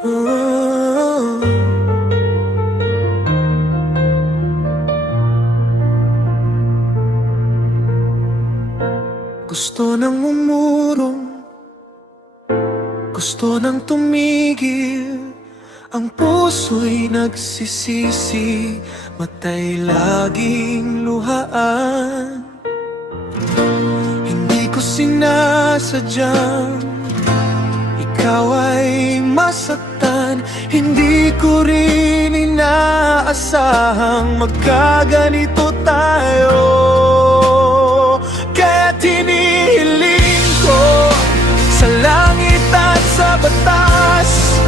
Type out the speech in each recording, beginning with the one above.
Oh. Gusto nang umurong, gusto nang tumigil. Ang puso'y nagsisisi, mata'y laging luhaan. Hindi ko sinasadyang ikaw ay masaktan. Hindi ko rin inaasahang magkaganito tayo. Kaya't hinihiling ko sa langit at sa batas,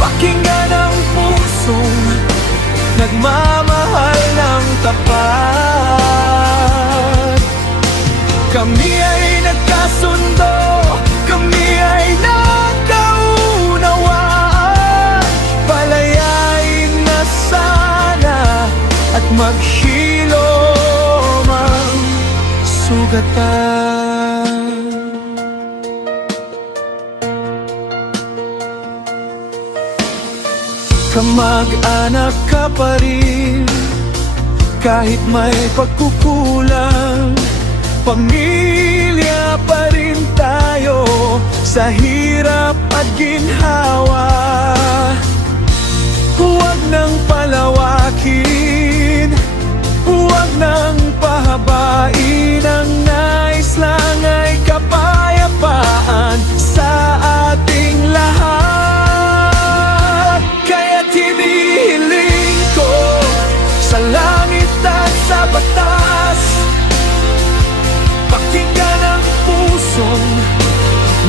pakinggan ang pusong nagmamahal ng tapat. Kami ay nagkasundo, kami ay nagkaunawaan. Palayain na sana at maghilom ang sugatan. Kamag-anak ka pa rin, kahit may pagkukulang. Pamilya pa rin tayo sa hirap at ginhawa. Huwag nang palawakin, huwag nang pahabain. Ang nais lang ay kapayapaan sa ating lahat. Kaya't hinihiling ko sa langit at sa batas, pakinggan ang pusong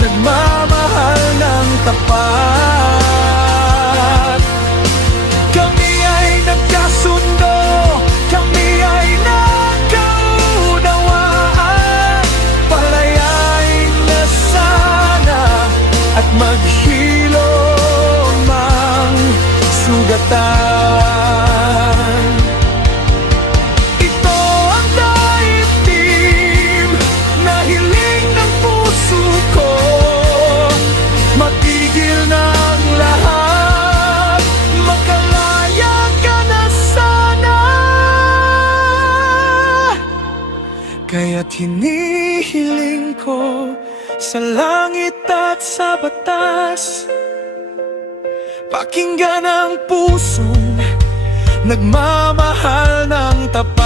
nagmamahal ng tapat. Kami ay nagkasundo, kami ay nagkaunawaan. Palayain na sana at maghilom ang sugatan. Ito ang daigdig na hiling ng puso ko, matigil ng lahat, makalaya ka na sana. Kaya't hinihiling ko sa langit at sa batas, pakinggan ang pusong nagmamahal ng tapat.